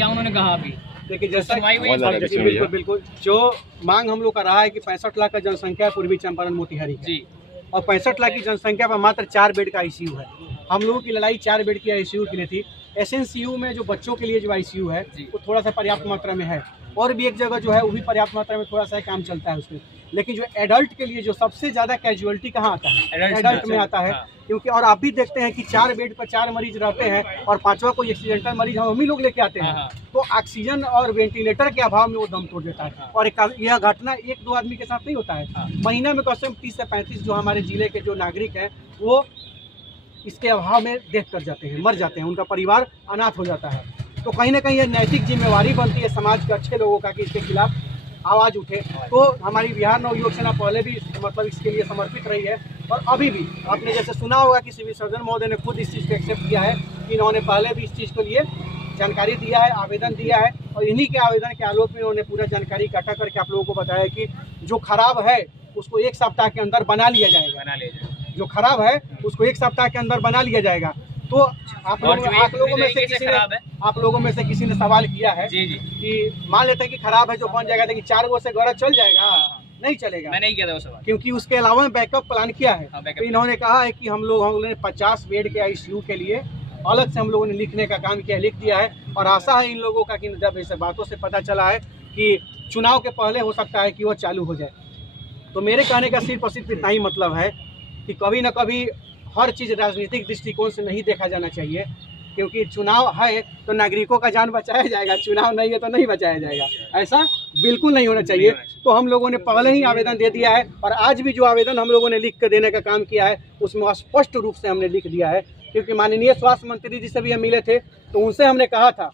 क्या उन्होंने कहा अभी? देखिए जैसा बिल्कुल बिल्कुल जो मांग हम लोग का रहा है कि 65 लाख का जनसंख्या है पूर्वी चंपारण मोतिहारी का। जी। और 65 लाख की जनसंख्या पर मात्र 4 बेड का आईसीयू है। हम लोगों की लड़ाई 4 बेड की आईसीयू के लिए थी। एसएनसीयू में जो बच्चों के लिए जो आईसीयू है वो थोड़ा सा पर्याप्त मात्रा में है, और भी एक जगह जो है वो भी पर्याप्त मात्रा में थोड़ा सा काम चलता है उसमें। लेकिन जो एडल्ट के लिए जो सबसे ज़्यादा कैजुअलिटी कहाँ आता है, एडल्ट में आता है। क्योंकि और आप भी देखते हैं कि 4 बेड पर 4 मरीज रहते हैं और 5वां कोई एक्सीडेंटल मरीज हम ही लोग लेके आते हैं, तो ऑक्सीजन और वेंटिलेटर के अभाव में वो दम तोड़ देता है। और यह घटना 1-2 आदमी के साथ नहीं होता है, महीना में कम से कम 30 से 35 जो हमारे जिले के जो नागरिक हैं वो इसके अभाव में देख कर जाते हैं, मर जाते हैं, उनका परिवार अनाथ हो जाता है। तो कहीं ना कहीं यह नैतिक जिम्मेवारी बनती है समाज के अच्छे लोगों का कि इसके खिलाफ आवाज़ उठे। तो हमारी बिहार नवयुवक सेना पहले भी मतलब इसके लिए समर्पित रही है, और अभी भी आपने जैसे सुना होगा कि सिविल सर्जन महोदय ने खुद इस चीज़ को एक्सेप्ट किया है कि इन्होंने पहले भी इस चीज़ के लिए जानकारी दिया है, आवेदन दिया है, और इन्हीं के आवेदन के आलोक में उन्होंने पूरा जानकारी इकट्ठा करके आप लोगों को बताया कि जो खराब है उसको 1 सप्ताह के अंदर बना लिया जाएगा, जो खराब है उसको 1 सप्ताह के अंदर बना लिया जाएगा। तो आप लोगों में से किसी ने सवाल किया है कि मान लेते हैं कि खराब है जो बन जाएगा, लेकिन 4 गो से गलत चल जाएगा, नहीं चलेगा। मैं नहीं किया था वो सवाल, क्योंकि उसके अलावा बैकअप प्लान किया है। तो इन्होंने कहा है कि हम लोगों ने 50 बेड के आईसीयू के लिए अलग से हम लोगों ने लिखने का काम किया, लिख दिया है। और आशा है इन लोगों का कि जब ऐसे बातों से पता चला है कि चुनाव के पहले हो सकता है कि वो चालू हो जाए। तो मेरे कहने का सिर्फ और सिर्फ इतना ही मतलब है कि कभी न कभी हर चीज़ राजनीतिक दृष्टिकोण से नहीं देखा जाना चाहिए, क्योंकि चुनाव है तो नागरिकों का जान बचाया जाएगा, चुनाव नहीं है तो नहीं बचाया जाएगा। ऐसा बिल्कुल नहीं होना चाहिए। तो हम लोगों ने पहले ही आवेदन दे दिया है, और आज भी जो आवेदन हम लोगों ने लिख कर देने का काम किया है उसमें स्पष्ट रूप से हमने लिख दिया है। क्योंकि माननीय स्वास्थ्य मंत्री जी से भी हम मिले थे, तो उनसे हमने कहा था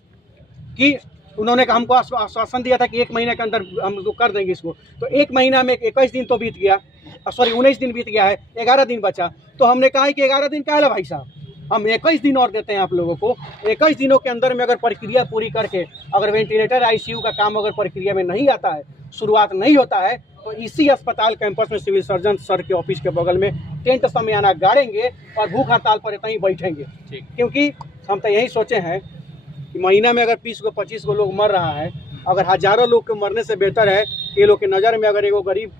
कि उन्होंने हमको आश्वासन दिया था कि 1 महीने के अंदर हम लोग कर देंगे इसको। तो 1 महीना में 21 दिन तो बीत गया, सॉरी 19 दिन बीत गया है, 11 दिन बचा। तो हमने कहा है कि 11 दिन क्या है भाई साहब, हम 21 दिन और देते हैं आप लोगों को। 21 दिनों के अंदर में अगर प्रक्रिया पूरी करके अगर वेंटिलेटर आईसीयू का काम अगर प्रक्रिया में नहीं आता है, शुरुआत नहीं होता है, तो इसी अस्पताल कैंपस में सिविल सर्जन सर के ऑफिस के बगल में टेंट समियाना गाड़ेंगे और भूख हड़ताल पर इतना ही बैठेंगे। क्योंकि हम तो यही सोचे हैं कि महीना में अगर 20 को 25 को लोग मर रहा है, अगर हजारों लोग के मरने से बेहतर है कि ये लोग की नज़र में अगर एगो गरीब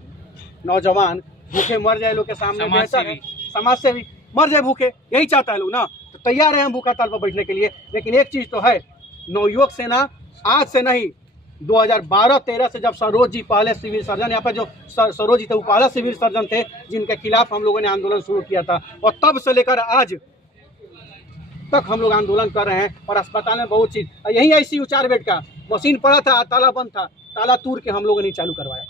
नौजवान भूखे मर जाए लोग के सामने, बेहतर है समाज से भी मर जाए भूखे, यही चाहता है लोग ना। तो तैयार है हम भूखा ताल पर बैठने के लिए। लेकिन एक चीज़ तो है, नवयुवक सेना आज से नहीं 2012-13 से जब सरोज जी पहले सिविल सर्जन, यहाँ पर जो सरोज जी थे वो पहले सिविल सर्जन थे जिनके खिलाफ हम लोगों ने आंदोलन शुरू किया था, और तब से लेकर आज तक हम लोग आंदोलन कर रहे हैं। और अस्पताल में बहुत चीज़, यही आईसीयू 4 बेड का मशीन पड़ा था, ताला बंद था, ताला तोड़ के हम लोगों ने चालू करवाया।